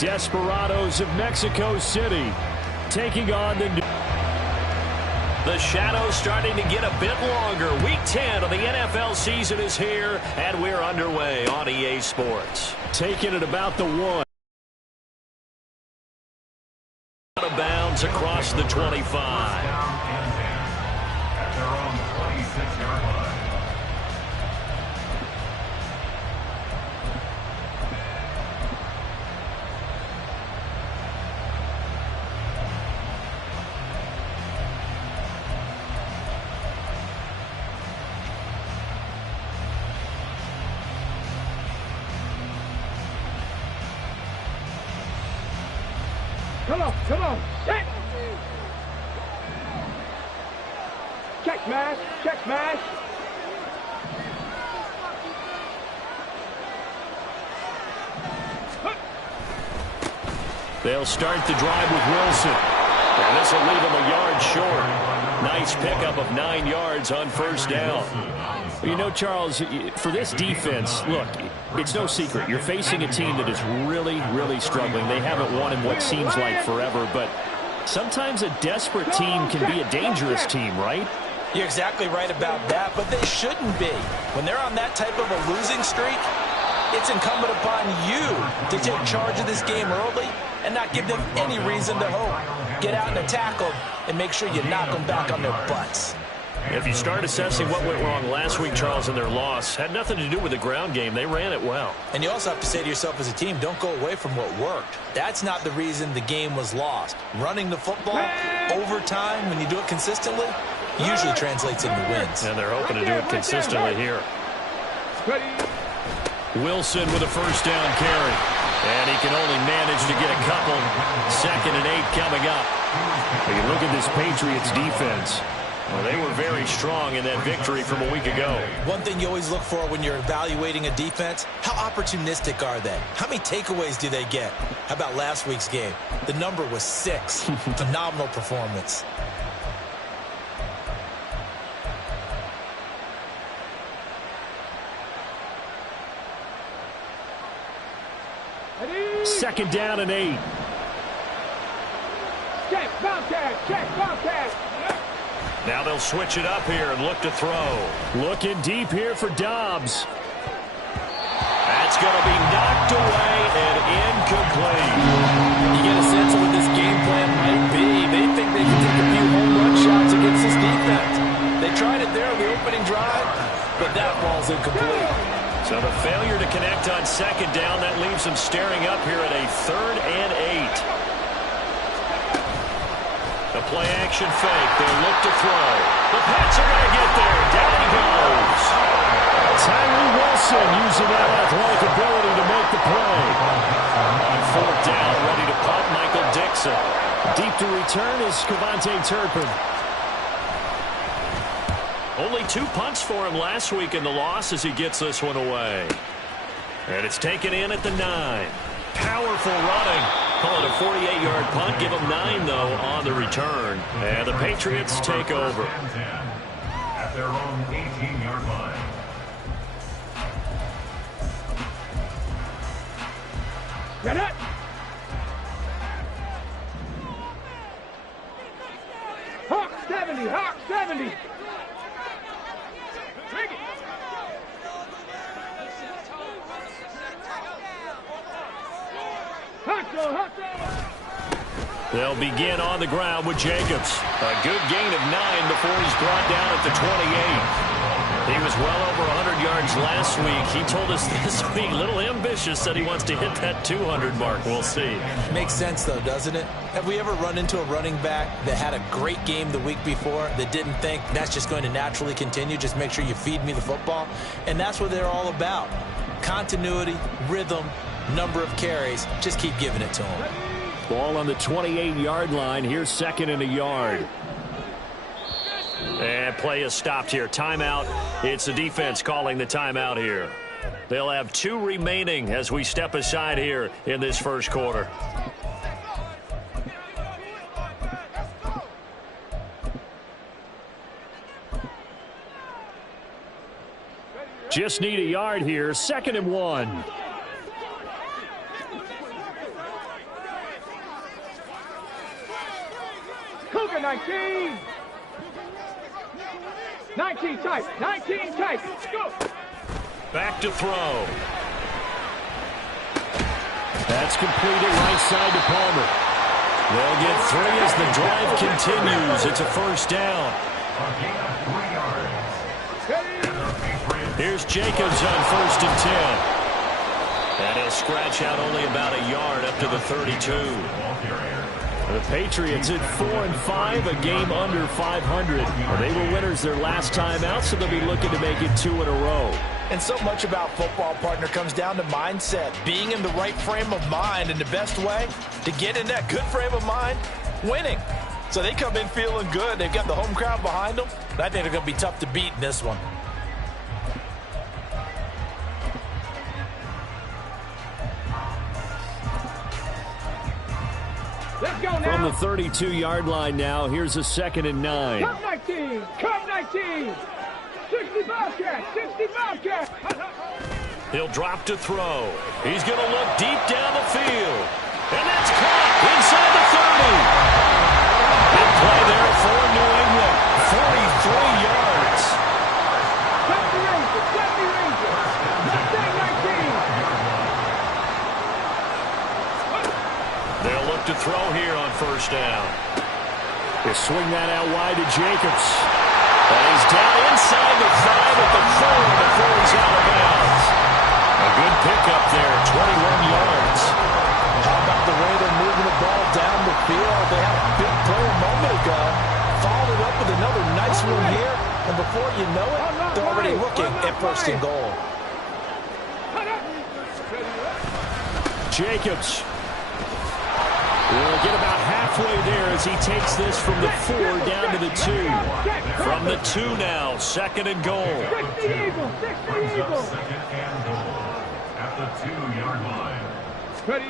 Desperados of Mexico City taking on the shadows starting to get a bit longer. Week 10 of the NFL season is here, and we're underway on EA Sports. Taking it about the 1. Out of bounds across the 25. At their own 26-yard line. Come on, check! Check smash, check smash! They'll start the drive with Wilson. And this will leave him a yard short. Nice pickup of 9 yards on first down. You know, Charles, for this defense, look, it's no secret. You're facing a team that is really, really struggling. They haven't won in what seems like forever, but sometimes a desperate team can be a dangerous team, right? You're exactly right about that, but they shouldn't be. When they're on that type of a losing streak, it's incumbent upon you to take charge of this game early and not give them any reason to hope. Get out and attack them and make sure you knock them back on their butts. If you start assessing what went wrong last week, Charles, in their loss, had nothing to do with the ground game. They ran it well. And you also have to say to yourself as a team, don't go away from what worked. That's not the reason the game was lost. Running the football over time, when you do it consistently, usually translates into wins. And they're hoping to do it consistently here. Wilson with a first down carry. And he can only manage to get a couple. 2nd and 8 coming up. When you look at this Patriots defense, well, they were very strong in that victory from a week ago. One thing you always look for when you're evaluating a defense, how opportunistic are they? How many takeaways do they get? How about last week's game? The number was 6. Phenomenal performance. Second down and 8. Check, Bobcat, check, Bobcat! Now they'll switch it up here and look to throw. Looking deep here for Dobbs. That's going to be knocked away and incomplete. You get a sense of what this game plan might be. They think they can take a few home run shots against this defense. They tried it there on the opening drive, but that ball's incomplete. So the failure to connect on second down, that leaves them staring up here at a 3rd and 8. The play action fake. They'll look to throw. The Pats are going to get there. Down he goes. Tyree Wilson using that athletic ability to make the play. On 4th down, ready to punt, Michael Dixon. Deep to return is Cavante Turpin. Only 2 punts for him last week in the loss as he gets this one away. And it's taken in at the 9. Powerful running. Call it a 48-yard punt. Give them 9, though, on the return. And the Patriots take over. At their own 18-yard line. Get it! Hawk 70, Hawk 70! They'll begin on the ground with Jacobs. A good gain of 9 before he's brought down at the 28. He was well over 100 yards last week. He told us this week, a little ambitious, said he wants to hit that 200 mark. We'll see. Makes sense, though, doesn't it? Have we ever run into a running back that had a great game the week before that didn't think that's just going to naturally continue? Just make sure you feed me the football. And that's what they're all about. Continuity, rhythm, number of carries. Just keep giving it to them. Ball on the 28-yard line. Here's 2nd and a yard. And play is stopped here. Timeout. It's the defense calling the timeout here. They'll have 2 remaining as we step aside here in this first quarter. Just need a yard here. 2nd and 1. on, 19. 19 tight. 19 tight. Go. Back to throw. That's completed right side to Palmer. They'll get 3 as the drive continues. It's a first down. Here's Jacobs on 1st and 10. And he'll scratch out only about a yard up to the 32. The Patriots at 4-5, a game under 500. They were winners their last time out, so they'll be looking to make it 2 in a row. And so much about football, partner, comes down to mindset. Being in the right frame of mind, and the best way to get in that good frame of mind, winning. So they come in feeling good. They've got the home crowd behind them. And I think they're going to be tough to beat in this one. Let's go now. From the 32-yard line now, here's a 2nd and 9. Come 19. Come 19. 60 Bobcat. 60 Bobcat. He'll drop to throw. He's going to look deep down the field. And that's caught inside the 30. Big play there for New England. 43 yards. 70 Rangers. 70 Rangers. Mustang 19. They'll look to throw here on 1st down. They swing that out wide to Jacobs. And he's down inside the 5 at the 4 before he's out of bounds. A good pickup there, 21 yards. How about the way they're moving the ball down the field? They had a big play a moment ago. Followed it up with another nice one here. And before you know it, they're already looking at 1st and goal. Jacobs will get about halfway there as he takes this from the 4 down to the 2. From the 2 now, 2nd and goal. 60 Eagles. 60 Eagles. 2nd and goal at the 2-yard line. Ready.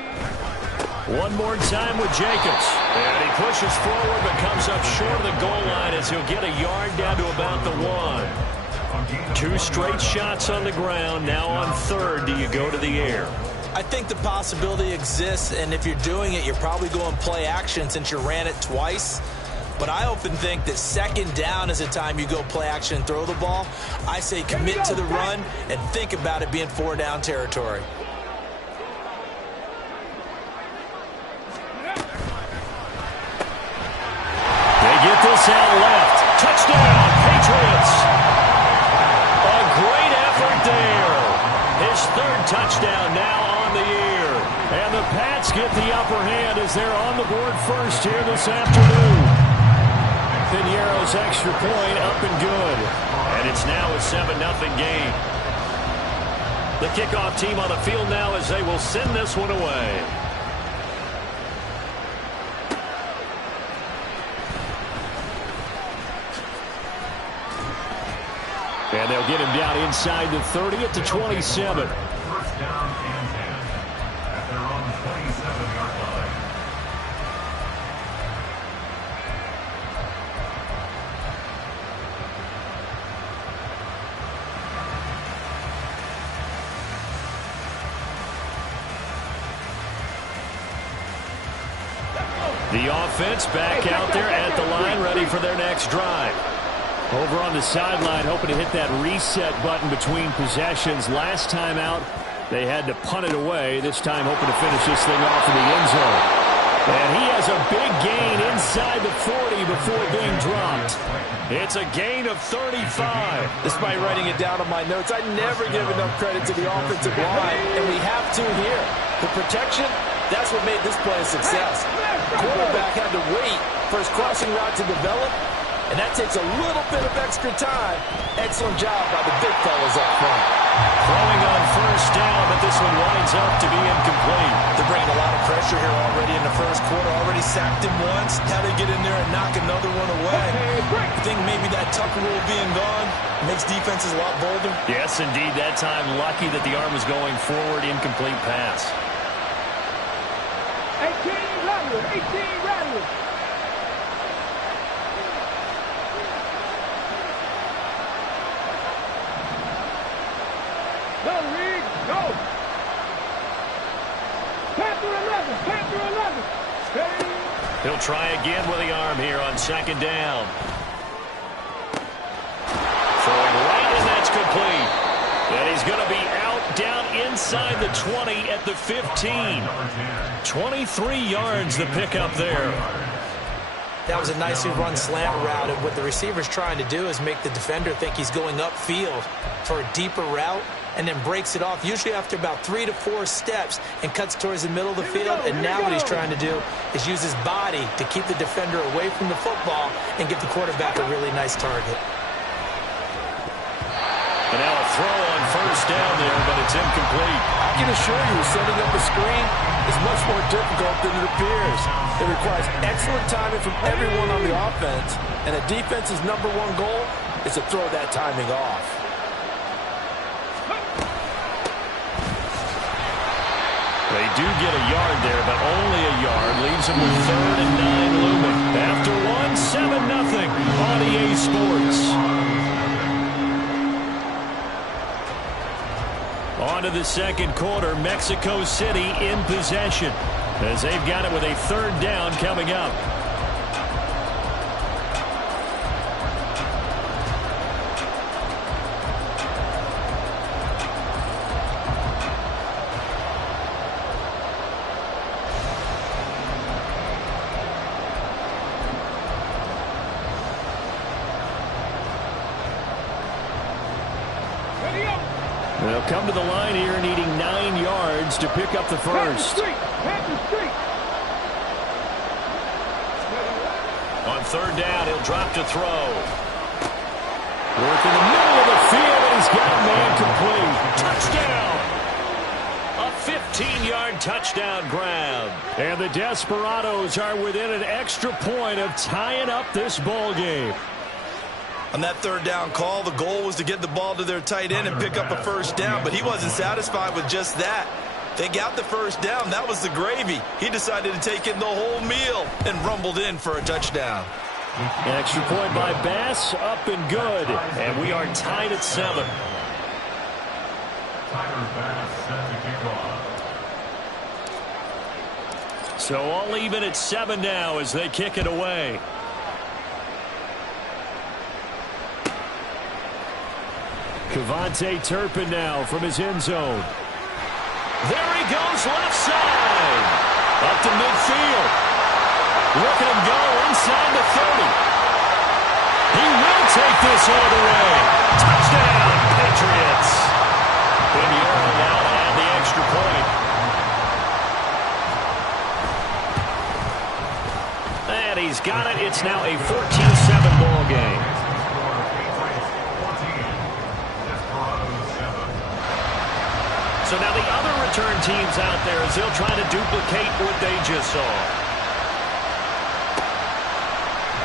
One more time with Jacobs. And he pushes forward but comes up short of the goal line as he'll get a yard down to about the 1. 2 straight shots on the ground. Now on 3rd, do you go to the air? I think the possibility exists, and if you're doing it, you're probably going play action since you ran it twice. But I often think that 2nd down is a time you go play action and throw the ball. I say commit to the run and think about it being 4-down territory. They get this out left. Touchdown, Patriots. A great effort there. His 3rd touchdown now on the year. And the Pats get the upper hand as they're on the board first here this afternoon. Piniero's extra point up and good. And it's now a 7-0 game. The kickoff team on the field now as they will send this one away. And they'll get him down inside the 30 at the 27. 1st down and 10 at their own 27-yard line. The offense back out there at the line, ready for their next drive. Over on the sideline, hoping to hit that reset button between possessions. Last time out, they had to punt it away. This time, hoping to finish this thing off in the end zone. And he has a big gain inside the 40 before being dropped. It's a gain of 35. Despite writing it down on my notes, I never give enough credit to the offensive line, and we have to here. The protection, that's what made this play a success. Quarterback had to wait for his crossing route to develop, and that takes a little bit of extra time. Excellent job by the big fellas up front. Throwing on 1st down, but this one winds up to be incomplete. They're bringing a lot of pressure here already in the 1st quarter. Already sacked him once. How they get in there and knock another one away. I think maybe that Tucker rule being gone makes defenses a lot bolder. Yes, indeed. That time, lucky that the arm was going forward. Incomplete pass. 18 Rattler. 18 Rattler. Go, Reed. Go. Panther 11. Panther 11. Ready. He'll try again with the arm here on second down. Throwing right, and that's complete. And he's going to be out down inside the 20 at the 15. 23 yards the pickup there. That was a nicely run slant route, and what the receiver's trying to do is make the defender think he's going upfield for a deeper route, and then breaks it off, usually after about 3 to 4 steps, and cuts towards the middle of the field. And now what he's trying to do is use his body to keep the defender away from the football and give the quarterback a really nice target. And now a throw on first down there, but it's incomplete. I can assure you, setting up a screen is much more difficult than it appears. It requires excellent timing from everyone on the offense, and a defense's #1 goal is to throw that timing off. They do get a yard there, but only a yard. Leaves them with 3rd and 9 looming. After one, 7-0 on EA Sports. On to the second quarter, Mexico City in possession, as they've got it with a 3rd down coming up. They'll come to the line here, needing 9 yards to pick up the first. On 3rd down, he'll drop to throw. Work in the middle of the field, and he's got a man complete. Touchdown! A 15-yard touchdown grab. And the Desperados are within an extra point of tying up this ball game. On that 3rd down call, the goal was to get the ball to their tight end and pick up a first down, but he wasn't satisfied with just that. They got the first down. That was the gravy. He decided to take in the whole meal and rumbled in for a touchdown. An extra point by Bass, up and good. And we are tied at 7. So all even at 7 now as they kick it away. Cavante Turpin now from his end zone. There he goes, left side. Up to midfield. Look at him go inside the 30. He will take this all the way. Touchdown, Patriots. Piniero now to add the extra point. And he's got it. It's now a 14-7 ball game. So now the other return teams out there as they'll try to duplicate what they just saw.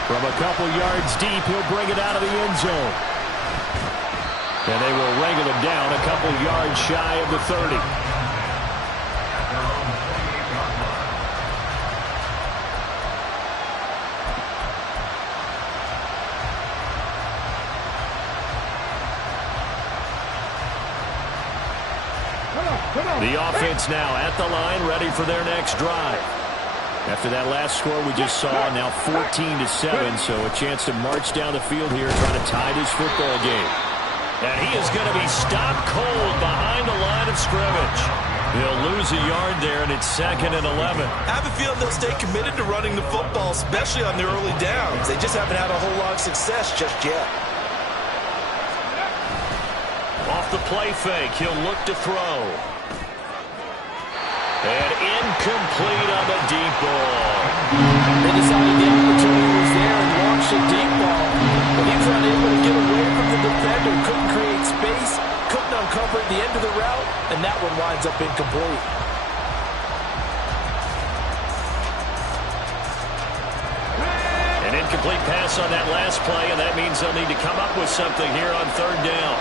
From a couple yards deep, he'll bring it out of the end zone. And they will wrangle him down a couple yards shy of the 30. The offense now at the line, ready for their next drive. After that last score we just saw, now 14-7, so a chance to march down the field here trying to tie this football game. And he is going to be stopped cold behind the line of scrimmage. He'll lose a yard there, and it's 2nd and 11. I have a feeling they'll stay committed to running the football, especially on the early downs. They just haven't had a whole lot of success just yet. Off the play fake, he'll look to throw. And incomplete on the deep ball. They decided the opportunity was there and launched a deep ball. But he was unable to get away from the defender. Couldn't create space. Couldn't uncover the end of the route. And that one winds up incomplete. An incomplete pass on that last play, and that means they'll need to come up with something here on 3rd down.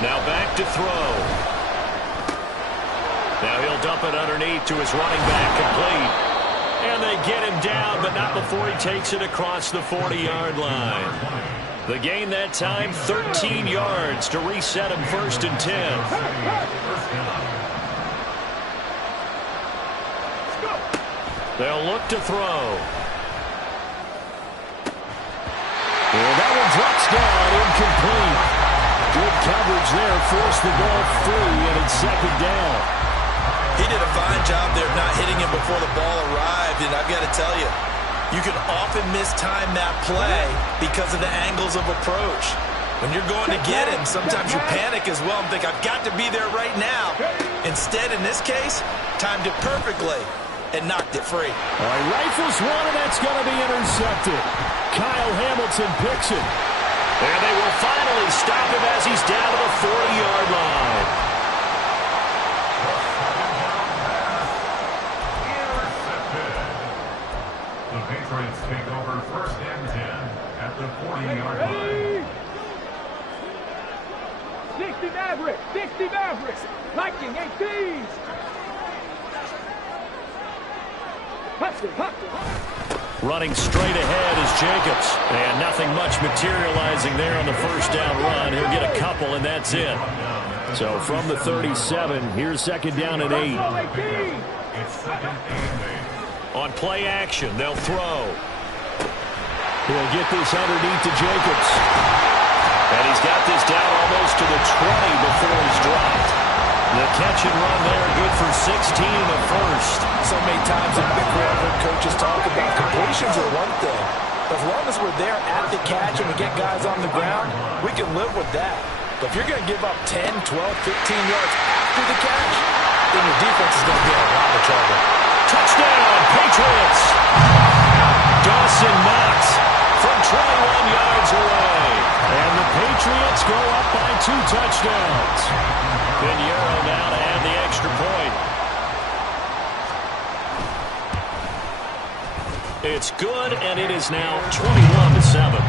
Now back to throw. Now he'll dump it underneath to his running back, complete. And they get him down, but not before he takes it across the 40-yard line. The gain that time, 13 yards to reset him 1st and 10. They'll look to throw. And that one drops down, incomplete. Good coverage there, forced the ball free, and it's 2nd down. He did a fine job there of not hitting him before the ball arrived, and I've got to tell you, you can often mistime that play because of the angles of approach. When you're going to get him, sometimes you panic as well and think, I've got to be there right now. Instead, in this case, timed it perfectly and knocked it free. All right, rifles one, and that's going to be intercepted. Kyle Hamilton picks it. And they will finally stop him as he's down to the 40-yard line. The Patriots take over 1st and 10 at the 40-yard line. 60 Mavericks, 60 Mavericks, Viking 18. Running straight ahead is Jacobs. And nothing much materializing there on the 1st down run. He'll get a couple, and that's it. So from the 37, here's 2nd down and 8. It's 2nd and 8. On play action, they'll throw. He'll get this underneath to Jacobs. And he's got this down almost to the 20 before he's dropped. The catch and run there, good for 16 in the 1st. So many times in big heard coaches talk about completions are one thing. As long as we're there at the catch and we get guys on the ground, we can live with that. But if you're going to give up 10, 12, 15 yards after the catch, then your defense is going to be in a lot of trouble. Touchdown, Patriots! Dawson Knox from 21 yards away. And the Patriots go up by 2 touchdowns. Pinheiro now to add the extra point. It's good, and it is now 21-7.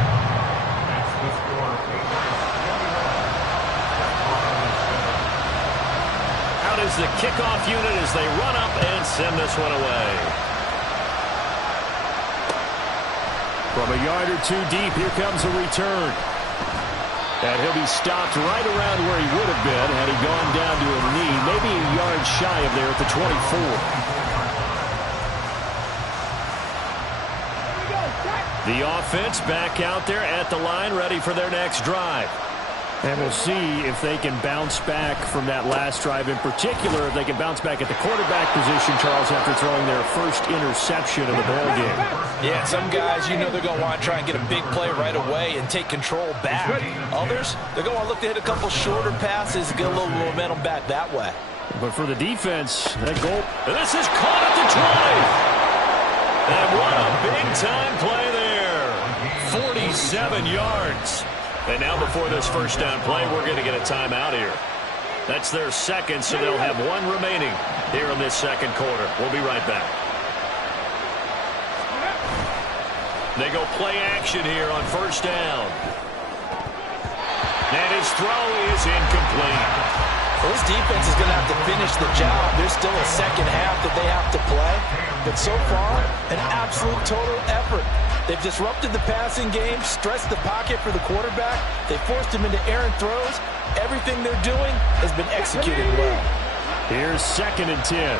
Out is the kickoff unit as they run up and send this one away. From a yard or 2 deep, here comes a return. And he'll be stopped right around where he would have been had he gone down to a knee, maybe a yard shy of there at the 24. The offense back out there at the line, ready for their next drive. And we'll see if they can bounce back from that last drive. In particular, if they can bounce back at the quarterback position, Charles, after throwing their first interception of the ballgame. Yeah, some guys, you know they're going to want to try and get a big play right away and take control back. Others, they're going to look to hit a couple shorter passes and get a little momentum back that way. But for the defense, that goal, and this is caught at the 20. And what a big-time play there. 47 yards. And now before this 1st down play, we're going to get a timeout here. That's their 2nd, so they'll have 1 remaining here in this 2nd quarter. We'll be right back. They go play action here on 1st down. And his throw is incomplete. Well, this defense is going to have to finish the job. There's still a 2nd half that they have to play. But so far, an absolute total effort. They've disrupted the passing game, stressed the pocket for the quarterback. They forced him into errant throws. Everything they're doing has been executed well. Here's 2nd and 10.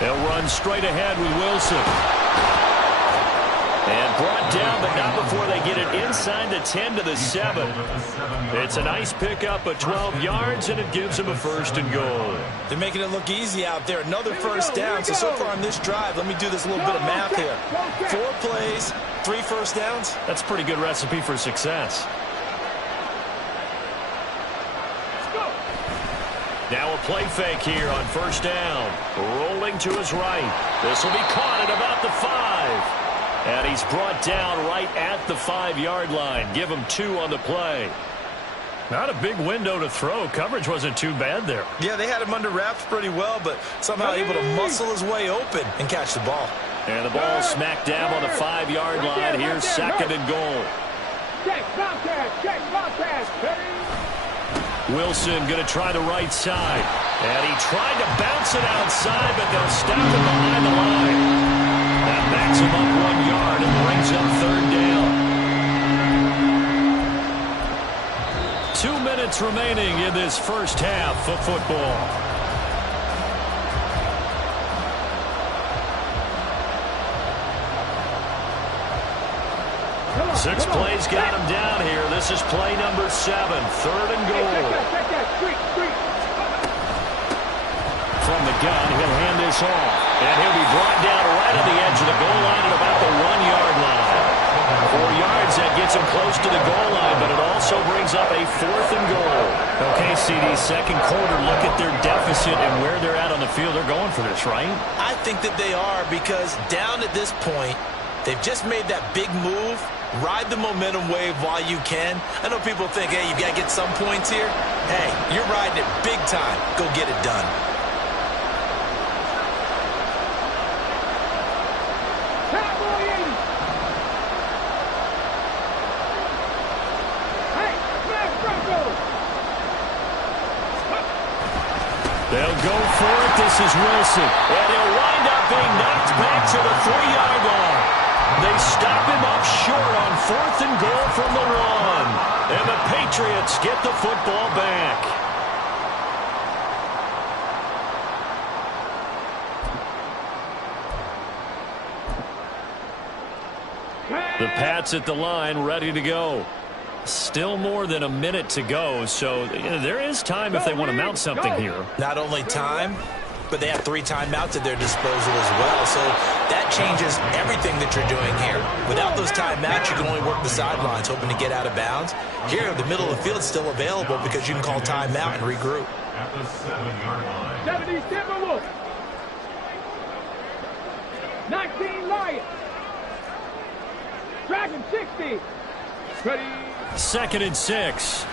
They'll run straight ahead with Wilson. And brought down, but not before they get it inside the 10 to the 7. It's a nice pickup of 12 yards, and it gives them a 1st and goal. They're making it look easy out there. Another 1st down. So far on this drive, let me do this little bit of math here. 4 plays, 3 1st downs. That's a pretty good recipe for success. Now a play fake here on 1st down. Rolling to his right. This will be caught at about the 5. And he's brought down right at the 5-yard line. Give him 2 on the play. Not a big window to throw. Coverage wasn't too bad there. Yeah, they had him under wraps pretty well, but somehow able to muscle his way open and catch the ball. And the ball smack dab on the 5-yard line. Here's 2nd and goal. Check, Bobcat, Wilson going to try the right side. And he tried to bounce it outside, but they'll stop him behind the line. That backs him up 1 yard and brings up third down. 2 minutes remaining in this first half of football. 6 plays got him down here. This is play number 7, third and goal. From the gun, he'll hand this off. And he'll be brought down right on the edge of the goal line at about the 1-yard line. 4 yards, that gets him close to the goal line, but it also brings up a 4th and goal. Okay, CD, second quarter, look at their deficit and where they're at on the field. They're going for this, right? I think that they are, because down at this point, they've just made that big move. Ride the momentum wave while you can. I know people think, hey, you got to get some points here. Hey, you're riding it big time. Go get it done. They'll go for it. This is Wilson. And he'll wind up being knocked back to the 3-yard line. They stop him up short on 4th and goal from the 1. And the Patriots get the football back. The Pats at the line, ready to go. Still more than a minute to go, so there is time if they want to mount something here. Not only time, but they have 3 timeouts at their disposal as well, so that changes everything that you're doing here. Without those timeouts, you can only work the sidelines, hoping to get out of bounds. Here, the middle of the field is still available because you can call timeout and regroup. At the 7-yard line. 70 Timberwolves. 19 Lions. Dragon 60. Ready. 2nd and 6.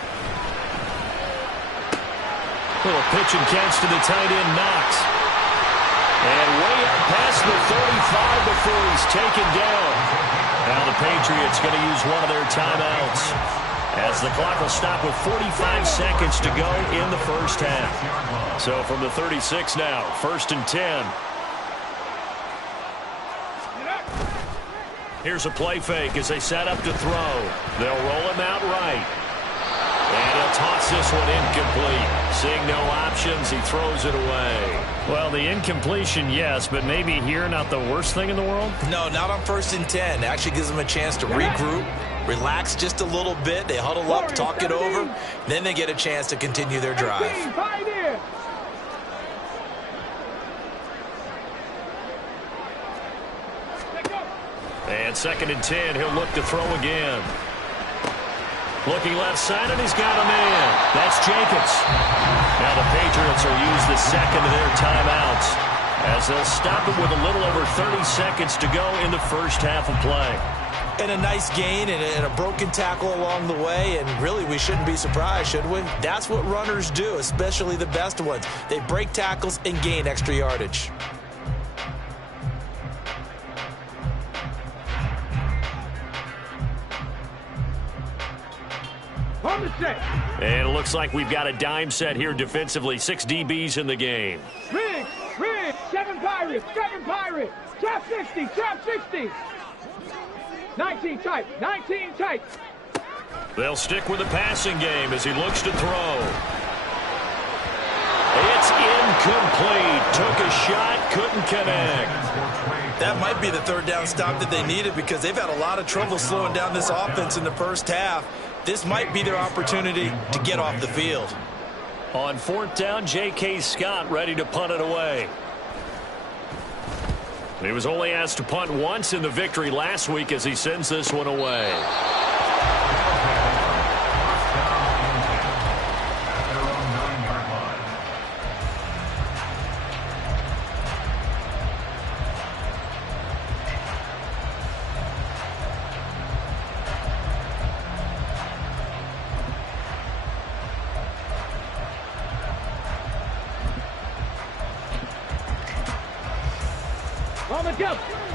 Little pitch and catch to the tight end, Knox. And way up past the 35 before he's taken down. Now the Patriots going to use one of their timeouts, as the clock will stop with 45 seconds to go in the first half. So from the 36 now, 1st and 10. Here's a play fake as they set up to throw. They'll roll him out right. And he'll toss this one incomplete. Seeing no options, he throws it away. Well, the incompletion, yes, but maybe here not the worst thing in the world? No, not on 1st and 10. It actually gives them a chance to regroup, relax just a little bit. They huddle up, talk it over. Then they get a chance to continue their drive. And 2nd and 10, he'll look to throw again. Looking left side, and he's got a man. That's Jacobs. Now the Patriots will use the 2nd of their timeouts, as they'll stop him with a little over 30 seconds to go in the first half of play. And a nice gain and a broken tackle along the way, and really we shouldn't be surprised, should we? That's what runners do, especially the best ones. They break tackles and gain extra yardage. And it looks like we've got a dime set here defensively. 6 DBs in the game. Rig, 7 Pirates, trap 60, 19 tight. They'll stick with the passing game as he looks to throw. It's incomplete. Took a shot, couldn't connect. That might be the 3rd down stop that they needed, because they've had a lot of trouble slowing down this offense in the first half. This might be their opportunity to get off the field. On 4th down, J.K. Scott ready to punt it away. He was only asked to punt once in the victory last week as he sends this one away.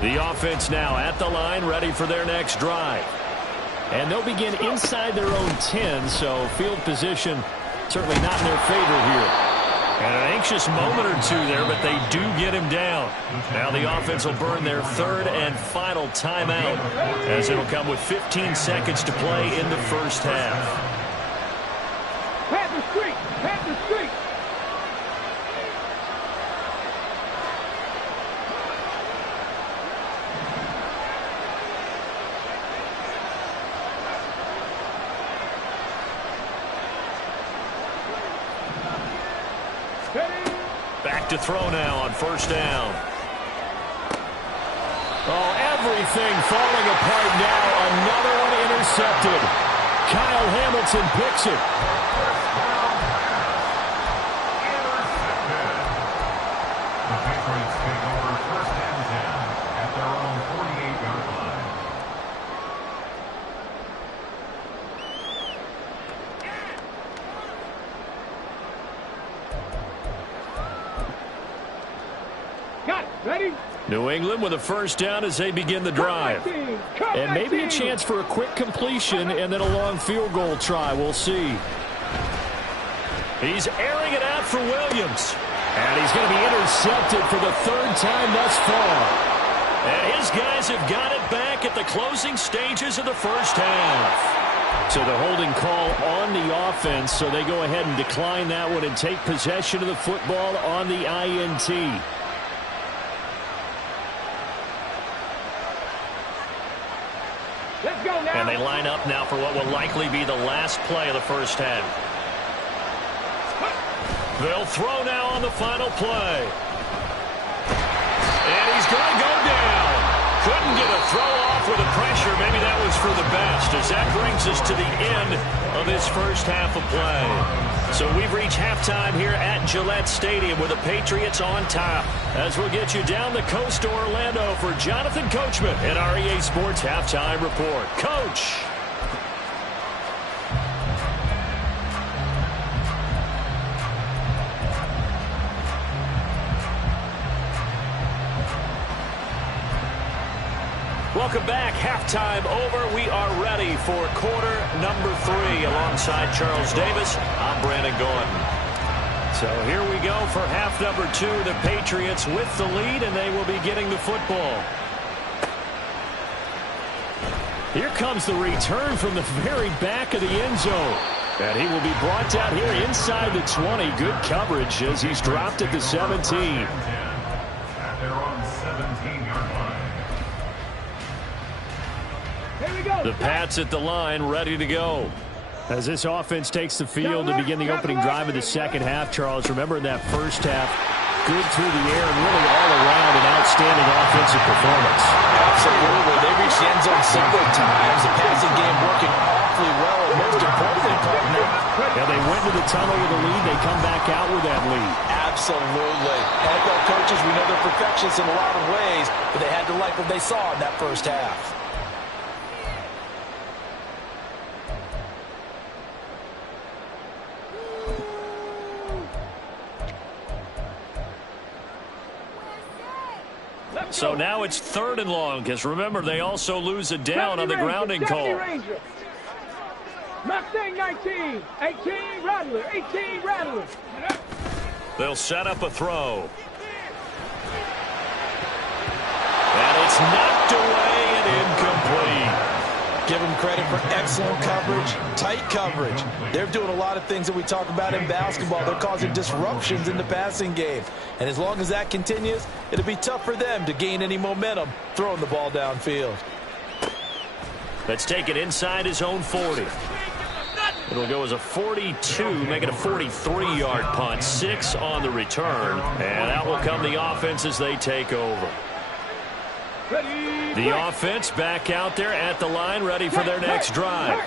The offense now at the line, ready for their next drive. And they'll begin inside their own 10, so field position Certainly not in their favor here. And an anxious moment or two there, but they do get him down. Now the offense will burn their third and final timeout, as it'll come with 15 seconds to play in the first half. Panther streak! Panther streak! Back to throw now on first down. Oh, everything falling apart now. Another one intercepted. Kyle Hamilton picks it. The Patriots take over first and 10 at their own 48-yard line. Got it. Ready? New England with a first down as they begin the drive. And maybe a chance for a quick completion and then a long field goal try. We'll see. He's airing it out for Williams. And he's going to be intercepted for the third time thus far. And his guys have got it back at the closing stages of the first half. So the holding call on the offense, so they go ahead and decline that one and take possession of the football on the INT. Let's go now. And they line up now for what will likely be the last play of the first half. They'll throw now on the final play. And he's going to go down. Couldn't get a throw off with the pressure. Maybe that was for the best, as that brings us to the end of this first half of play. So we've reached halftime here at Gillette Stadium with the Patriots on top. As we'll get you down the coast to Orlando for Jonathan Coachman and our EA Sports Halftime Report. Coach! Welcome back. Halftime over. We are ready for quarter number 3. Alongside Charles Davis, I'm Brandon Gordon. So here we go for half number 2. The Patriots with the lead, and they will be getting the football. Here comes the return from the very back of the end zone. And he will be brought down here inside the 20. Good coverage as he's dropped at the 17. At their own 17-yard line. The Pats at the line, ready to go. As this offense takes the field to begin the opening drive of the second half, Charles, remember in that first half, good through the air and really all around an outstanding offensive performance. Absolutely. They reached the end zone several times. The passing game working awfully well. And most importantly, partner. Yeah, they went to the tunnel with a lead. They come back out with that lead. Absolutely. NFL coaches, we know they're perfectionists in a lot of ways, but they had to like what they saw in that first half. So now it's 3rd and long, because remember, they also lose a down on the grounding call. Mustang 19, 18 Rattler, 18 Rattler. They'll set up a throw. And it's knocked away and incomplete. Give them credit for excellent coverage, tight coverage. They're doing a lot of things that we talk about in basketball. They're causing disruptions in the passing game. And as long as that continues, it'll be tough for them to gain any momentum throwing the ball downfield. Let's take it inside his own 40. It'll go as a 42, make it a 43-yard punt. 6 on the return. And out will come the offense as they take over. The offense back out there at the line, ready for their next drive.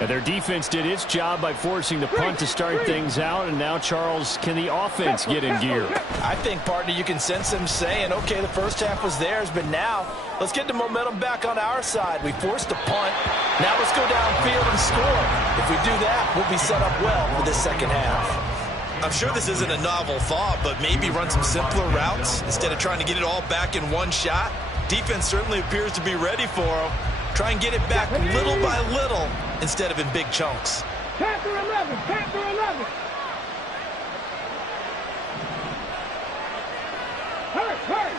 And their defense did its job by forcing the punt to start things out. And now, Charles, can the offense get in gear? I think, partner, you can sense them saying, okay, the first half was theirs, but now let's get the momentum back on our side. We forced the punt. Now let's go downfield and score. If we do that, we'll be set up well for this second half. I'm sure this isn't a novel thought, but maybe run some simpler routes instead of trying to get it all back in one shot. Defense certainly appears to be ready for them. Try and get it back little by little instead of in big chunks. Panther 11, Panther 11. Hurry, hurry.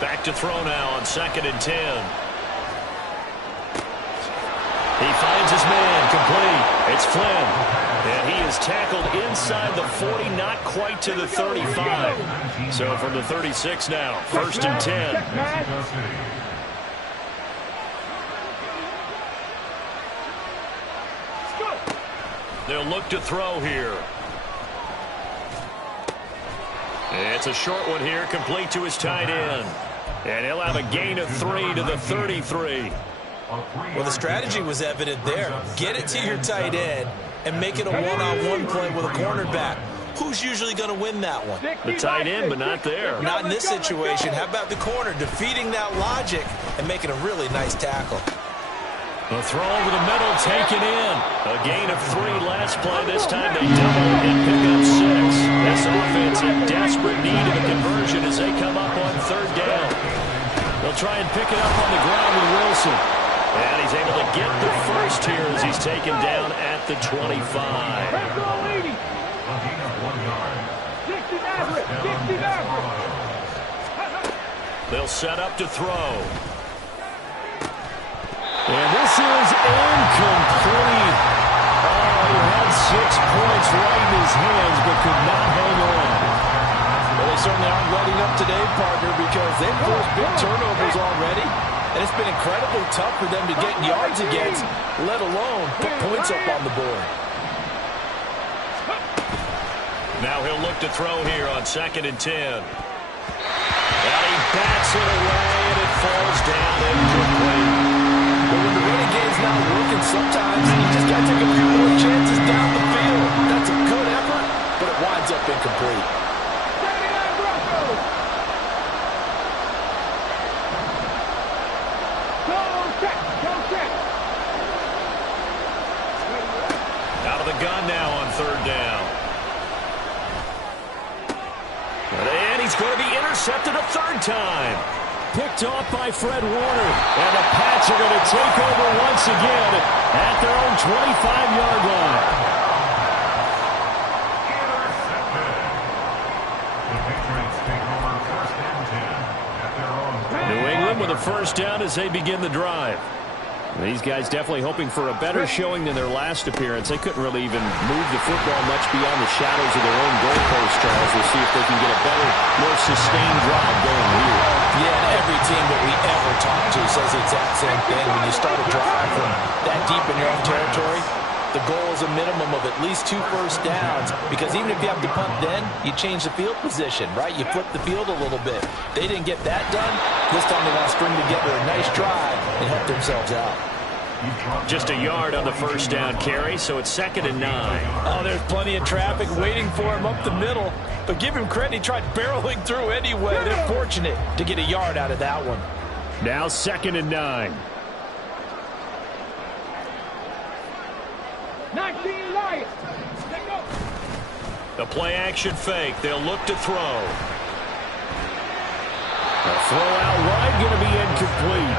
Back to throw now on 2nd and 10. He finds his man, complete. It's Flynn. And he is tackled inside the 40, not quite to the 35. So from the 36 now, 1st and 10. They'll look to throw here. It's a short one here, complete to his tight end. And he'll have a gain of 3 to the 33. Well, the strategy was evident there. Get it to your tight end and make it a one-on-one play with a cornerback. Who's usually going to win that one? The tight end, but not there. Not in this situation. How about the corner defeating that logic and making a really nice tackle? A throw over the middle, taken in. A gain of 3 last play. This time they double and pick up 6. This offense in desperate need of a conversion as they come up on 3rd down. They'll try and pick it up on the ground with Wilson. And he's able to get the first here as he's taken down at the 25. They'll set up to throw. And this is incomplete. Oh, he had 6 points right in his hands, but could not hang on. Well, they certainly aren't letting up today, partner, because they've forced big turnovers already. And it's been incredibly tough for them to get yards against, let alone put points up on the board. Now he'll look to throw here on 2nd and 10. And he bats it away, and it falls down incomplete. But when the running game's not working, sometimes you just got to take a few more chances down the field. That's a good effort, but it winds up incomplete. Out of the gun now on 3rd down. And he's going to be intercepted a 3rd time. Picked off by Fred Warner. And the Pats are going to take over once again at their own 25-yard line. New England with a 1st down as they begin the drive. These guys definitely hoping for a better showing than their last appearance. They couldn't really even move the football much beyond the shadows of their own goalpost, Charles. We'll see if they can get a better, more sustained drive going here. Yeah, and every team that we ever talk to says the exact same thing. When you start a drive from that deep in your own territory, the goal is a minimum of at least 2 first downs, because even if you have to punt then, you change the field position, right? You flip the field a little bit. They didn't get that done. This time they want to string together a nice drive and help themselves out. Just a yard on the 1st down carry, so it's 2nd and 9. Oh, there's plenty of traffic waiting for him up the middle. But give him credit, he tried barreling through anyway. They're fortunate to get a yard out of that one. Now 2nd and 9. 19 Lions. The play action fake. They'll look to throw. A throw out wide, going to be incomplete.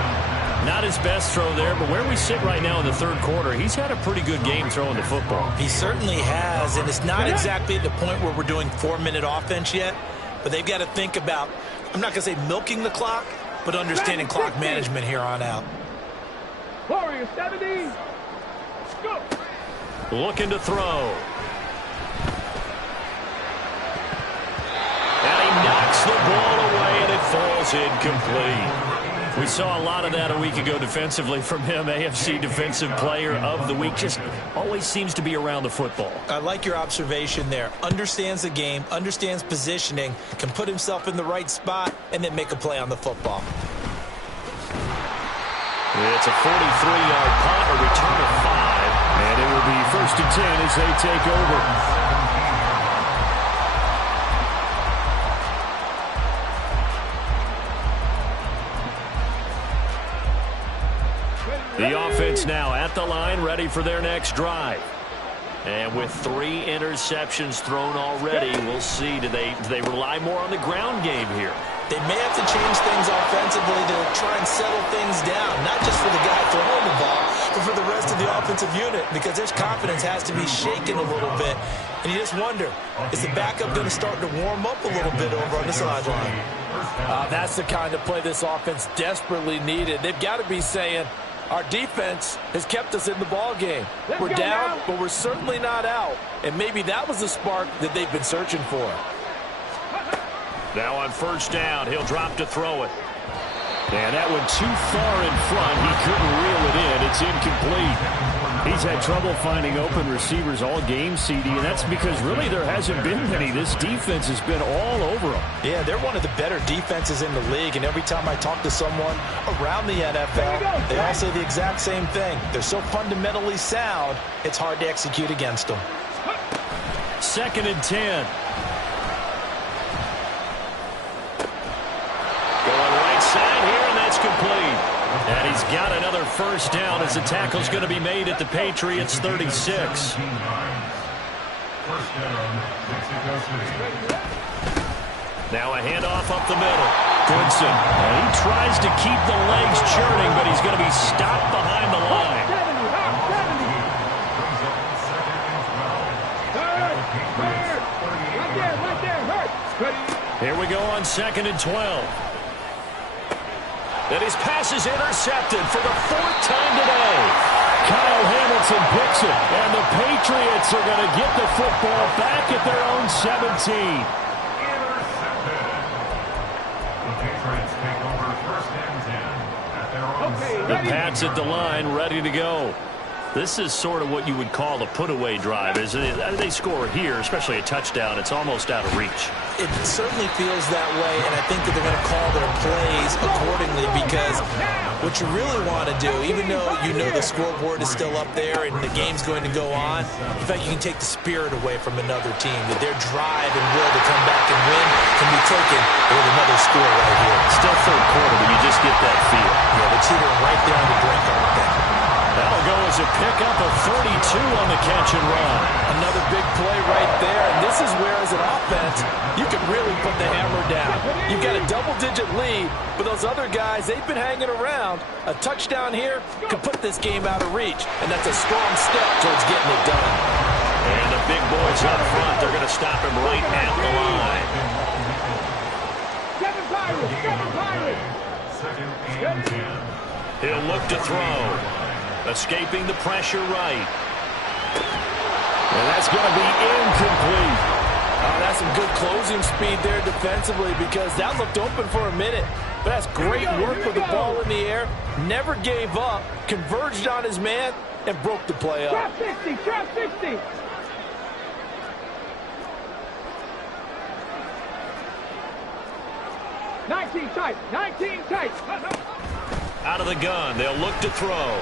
Not his best throw there, but where we sit right now in the 3rd quarter, he's had a pretty good game throwing the football. He certainly has, and it's not exactly at the point where we're doing 4-minute offense yet, but they've got to think about, I'm not going to say milking the clock, but understanding clock management here on out. Warriors 70. Go. Looking to throw. And he knocks the ball away, and it falls incomplete. We saw a lot of that a week ago defensively from him. AFC Defensive Player of the Week. Just always seems to be around the football. I like your observation there. Understands the game, understands positioning, can put himself in the right spot, and then make a play on the football. It's a 43-yard punt, a return of 5. And it will be 1st and 10 as they take over. The offense now at the line, ready for their next drive. And with 3 interceptions thrown already, we'll see. Do they rely more on the ground game here? They may have to change things offensively to try and settle things down, not just for the guy throwing the ball, but for the rest of the offensive unit, because their confidence has to be shaken a little bit. And you just wonder, is the backup going to start to warm up a little bit over on the sideline? That's the kind of play this offense desperately needed. They've got to be saying, our defense has kept us in the ball game. We're down, but we're certainly not out. And maybe that was the spark that they've been searching for. Now on first down, he'll drop to throw it. And that went too far in front. He couldn't reel it in. It's incomplete. He's had trouble finding open receivers all game, CD, and that's because really there hasn't been many. This defense has been all over them. Yeah, they're one of the better defenses in the league, and every time I talk to someone around the NFL, they all say the exact same thing. They're so fundamentally sound, it's hard to execute against them. 2nd and 10. Side here, and that's complete. And he's got another first down as the tackle's going to be made at the Patriots 36. Now a handoff up the middle. Goodson. And he tries to keep the legs churning, but he's going to be stopped behind the line. Here we go on 2nd and 12. And his pass is intercepted for the 4th time today. Kyle Hamilton picks it, and the Patriots are going to get the football back at their own 17. The Pats at the line, ready to go. This is sort of what you would call a put-away drive. As they score here, especially a touchdown, it's almost out of reach. It certainly feels that way, and I think that they're going to call their plays accordingly, because what you really want to do, even though you know the scoreboard is still up there and the game's going to go on, in fact, you can take the spirit away from another team, that their drive and will to come back and win can be taken with another score right here. Still 3rd quarter, but you just get that feel. Yeah, they're teetering right there on the brink of it. That'll go as a pickup of 32 on the catch and run. Another big play right there, and this is where, as an offense, you can really put the hammer down. You've got a double-digit lead, but those other guys, they've been hanging around. A touchdown here could put this game out of reach, and that's a strong step towards getting it done. And the big boys up front, they're going to stop him right at the line. 7 Pirates, 7 Pirates. 2nd and 10. He'll look to throw. Escaping the pressure right. And that's going to be incomplete. Oh, that's some good closing speed there defensively, because that looked open for a minute. But that's great work with the ball in the air. Never gave up, converged on his man, and broke the play up. Trap 60, trap 60. Nineteen tight, 19 tight. Out of the gun, they'll look to throw.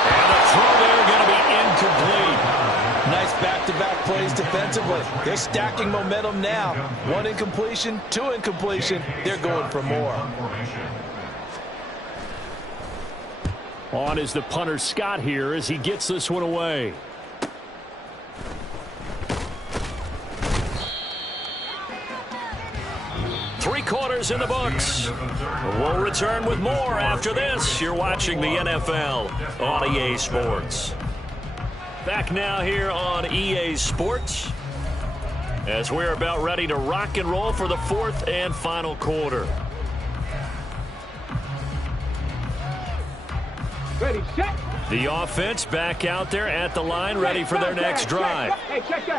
And the throw there going to be incomplete. Nice back-to-back plays defensively. They're stacking momentum now. 1 incompletion, 2 incompletion. They're going for more. On is the punter Scott here as he gets this one away. Three-quarters in the books. We'll return with more after this. You're watching the NFL on EA Sports. Back now here on EA Sports as we're about ready to rock and roll for the 4th and final quarter. Ready, set. The offense back out there at the line, ready for their next drive.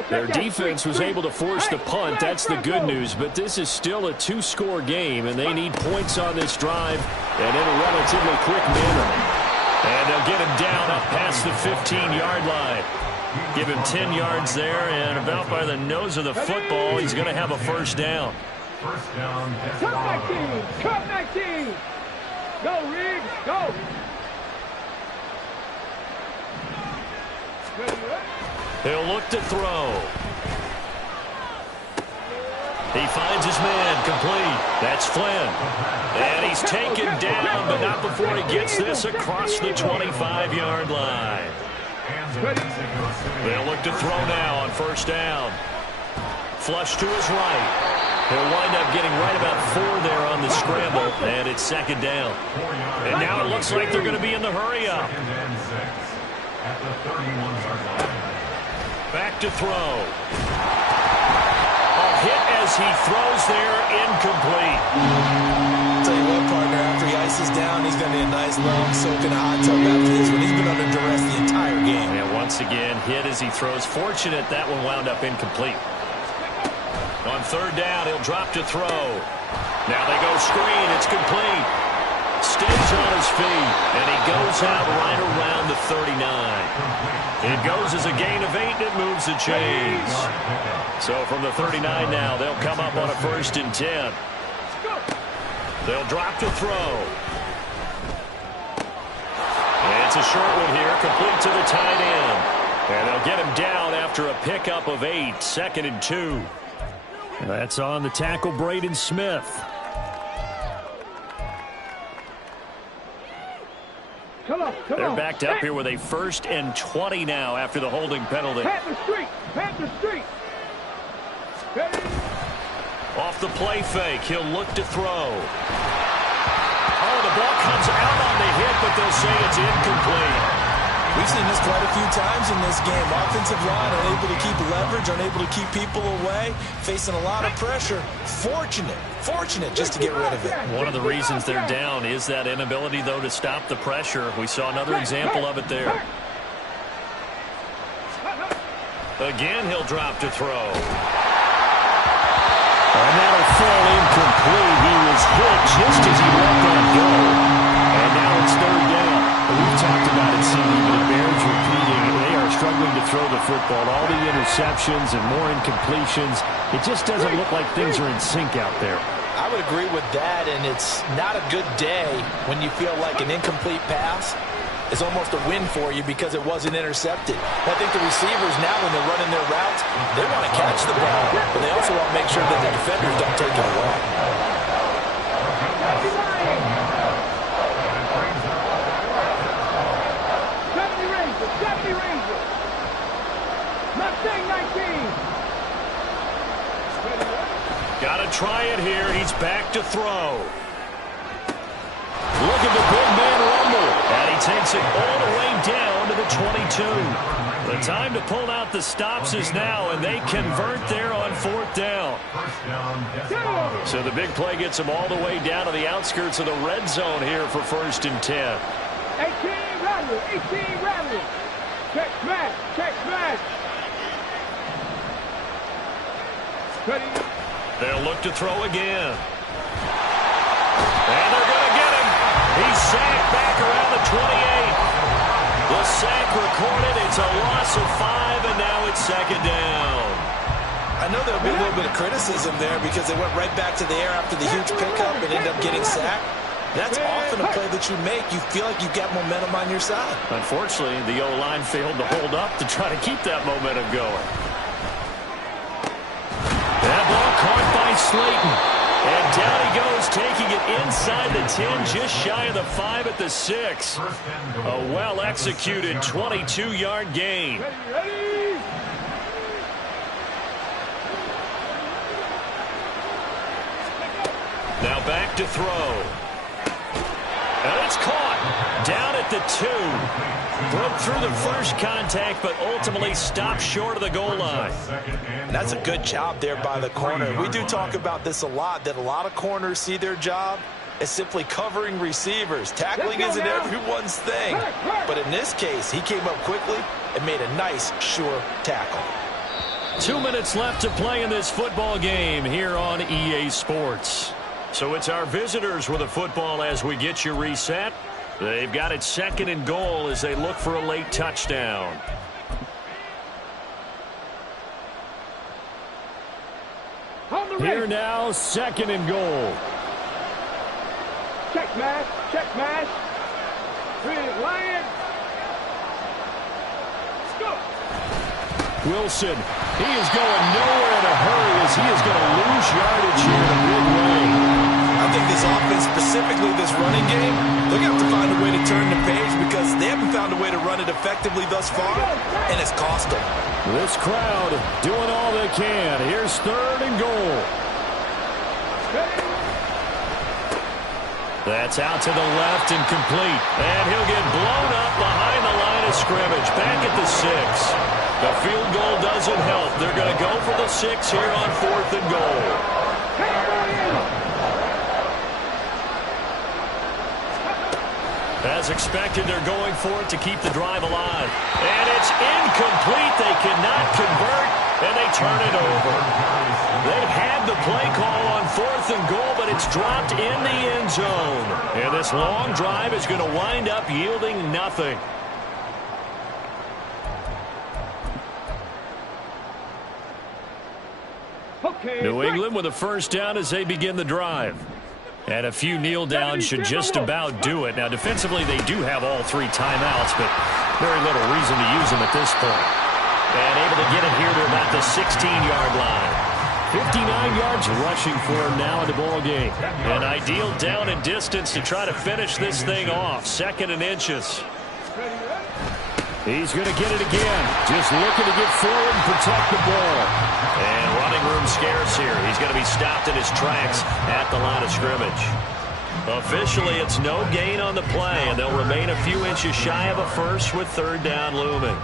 Their defense was able to force the punt. That's the good news, but this is still a 2-score game, and they need points on this drive and in a relatively quick manner. And they'll get him down up past the 15-yard line. Give him 10 yards there, and about by the nose of the football, he's going to have a first down. First down. Cut 19, cut 19. Go, Reed, go. He'll look to throw. He finds his man complete. That's Flynn. And he's taken down, but not before he gets this across the 25-yard line. They'll look to throw now on first down. Flush to his right. He'll wind up getting right about 4 there on the scramble, and it's second down. And now it looks like they're going to be in the hurry-up. Back to throw. A hit as he throws there, incomplete. Tell you what, partner, after he ices down, he's going to be a nice long soak in a hot tub after this one. He's been under duress the entire game. And once again, hit as he throws. Fortunate that one wound up incomplete. On third down, he'll drop to throw. Now they go screen. It's complete. Stays on his feet, and he goes out right around the 39. It goes as a gain of 8, and it moves the chains. So from the 39 now, they'll come up on a 1st and 10. They'll drop to throw. And it's a short one here, complete to the tight end. And they'll get him down after a pickup of 8, 2nd and 2. That's on the tackle, Braden Smith. They're backed up here with a 1st and 20 now after the holding penalty. Pat the street. Pat the street. Off the play fake, he'll look to throw. Oh, the ball comes out on the hit, but they'll say it's incomplete. We've seen this quite a few times in this game. Offensive line unable to keep leverage, unable to keep people away, facing a lot of pressure. Fortunate just to get rid of it. One of the reasons they're down is that inability, though, to stop the pressure. We saw another example of it there. Again, he'll drop to throw. And that'll fall incomplete. He was hit just as he let that go. And now it's third down. We've talked about it, CD, but it bears repeating. They are struggling to throw the football. All the interceptions and more incompletions. It just doesn't look like things are in sync out there. I would agree with that, and it's not a good day when you feel like an incomplete pass is almost a win for you because it wasn't intercepted. I think the receivers now, when they're running their routes, they want to catch the ball, but they also want to make sure that the defenders don't take it away. Got to try it here. He's back to throw. Look at the big man rumble. And he takes it all the way down to the 22. The time to pull out the stops is now, and they convert there on 4th down. So the big play gets them all the way down to the outskirts of the red zone here for 1st and 10. 18 rattle, 18 rattle. Check smash, check smash. Ready. They'll look to throw again. And they're going to get him. He's sacked back around the 28. The sack recorded. It's a loss of 5, and now it's 2nd down. I know there'll be a little bit of criticism there because they went right back to the air after the huge pickup and ended up getting sacked. That's often a play that you make. You feel like you've got momentum on your side. Unfortunately, the O-line failed to hold up to try to keep that momentum going. That ball caught by Slayton. And down he goes, taking it inside the 10, just shy of the 5 at the 6. A well-executed 22-yard gain. Now back to throw. And it's caught down at the 2. Broke through the first contact, but ultimately stopped short of the goal line. That's a good job there by the corner. We do talk about this a lot, that a lot of corners see their job as simply covering receivers. Tackling isn't everyone's thing. But in this case, he came up quickly and made a nice, sure tackle. 2 minutes left to play in this football game here on EA Sports. So it's our visitors with the football as we get you reset. They've got it 2nd and goal as they look for a late touchdown. Here now, 2nd and goal. Check mash, check mash. Lion. Let's go. Wilson, he is going nowhere in a hurry as he is going to lose yardage here in a big way. I think this offense, specifically this running game, they're going to have to find a way to turn the page because they haven't found a way to run it effectively thus far, and it's cost them. This crowd doing all they can. Here's 3rd and goal. That's out to the left and complete. And he'll get blown up behind the line of scrimmage. Back at the 6. The field goal doesn't help. They're going to go for the 6 here on 4th and goal. As expected, they're going for it to keep the drive alive. And it's incomplete. They cannot convert, and they turn it over. They had the play call on 4th and goal, but it's dropped in the end zone. And this long drive is going to wind up yielding nothing. New England with a first down as they begin the drive. And a few kneel downs should just about do it. Now, defensively, they do have all 3 timeouts, but very little reason to use them at this point. And able to get it here to about the 16-yard line. 59 yards rushing for him now in the ball game. An ideal down and distance to try to finish this thing off. 2nd and inches. He's going to get it again. Just looking to get forward and protect the ball. And running room scarce here. He's going to be stopped in his tracks at the line of scrimmage. Officially, it's no gain on the play, and they'll remain a few inches shy of a first with 3rd down looming.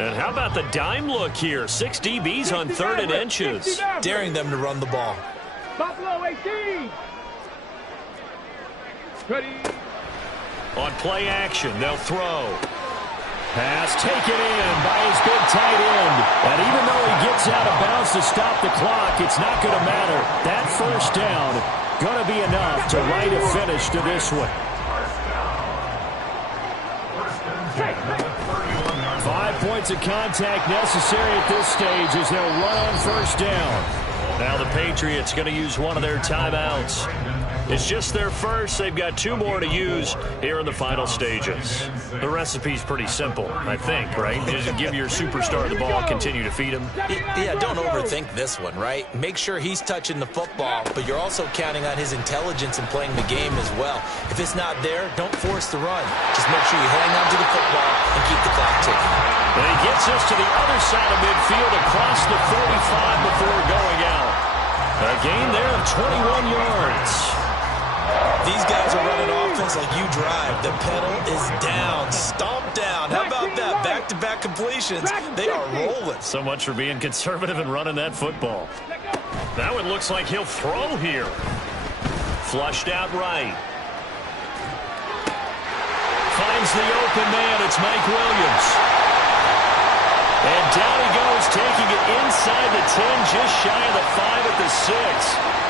And how about the dime look here? 6 DBs on 3rd and inches. Daring them to run the ball. Buffalo 18. Ready. On play action, they'll throw. Pass taken in by his big tight end. And even though he gets out of bounds to stop the clock, it's not going to matter. That first down going to be enough to write a finish to this one. 5 points of contact necessary at this stage as they'll run on first down. Now the Patriots going to use one of their timeouts. It's just their first. They've got 2 more to use here in the final stages. The recipe's pretty simple, I think, right? Just give your superstar the ball, continue to feed him. Yeah, don't overthink this one, right? Make sure he's touching the football, but you're also counting on his intelligence in playing the game as well. If it's not there, don't force the run. Just make sure you hang on to the football and keep the clock ticking. And he gets us to the other side of midfield across the 45 before going out. A gain there of 21 yards. These guys are running offense like you drive. The pedal is down, stomped down. How about that? Back-to-back completions. They are rolling. So much for being conservative and running that football. Now it looks like he'll throw here. Flushed out right. Finds the open man. It's Mike Williams. And down he goes, taking it inside the 10, just shy of the 5 at the 6.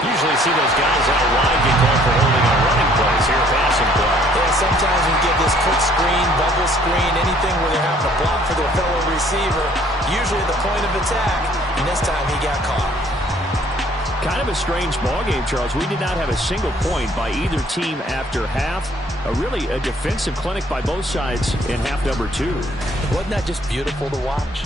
Usually see those guys out wide get called for holding on running plays. Here, passing play. Yeah, sometimes we get this quick screen, bubble screen, anything where they're having to block for their fellow receiver, usually the point of attack, and this time he got caught. Kind of a strange ballgame, Charles. We did not have a single point by either team after half. Really a defensive clinic by both sides in half number 2. Wasn't that just beautiful to watch?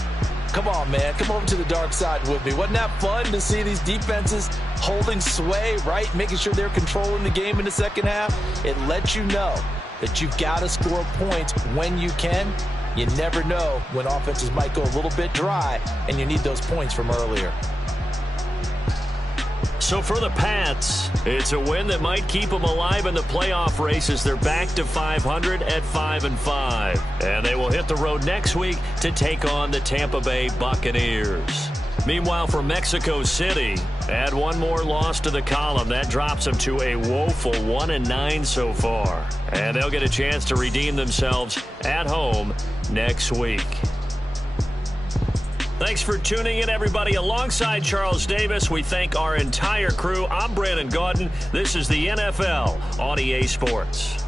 Come on, man. Come over to the dark side with me. Wasn't that fun to see these defenses holding sway, right? Making sure they're controlling the game in the second half. It lets you know that you've got to score points when you can. You never know when offenses might go a little bit dry, and you need those points from earlier. So for the Pats, it's a win that might keep them alive in the playoff race as they're back to 500 at 5-5. And they will hit the road next week to take on the Tampa Bay Buccaneers. Meanwhile, for Mexico City, add one more loss to the column. That drops them to a woeful 1-9 so far. And they'll get a chance to redeem themselves at home next week. Thanks for tuning in, everybody. Alongside Charles Davis, we thank our entire crew. I'm Brandon Gaudin. This is the NFL on EA Sports.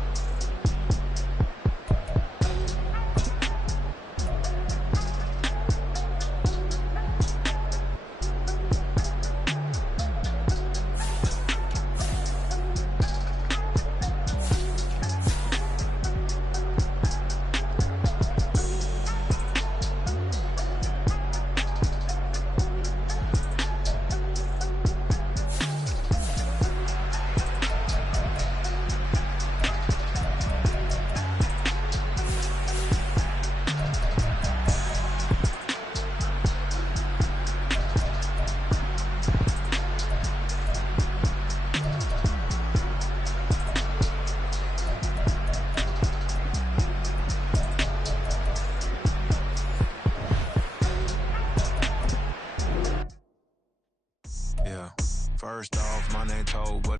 First off, my name Toe, but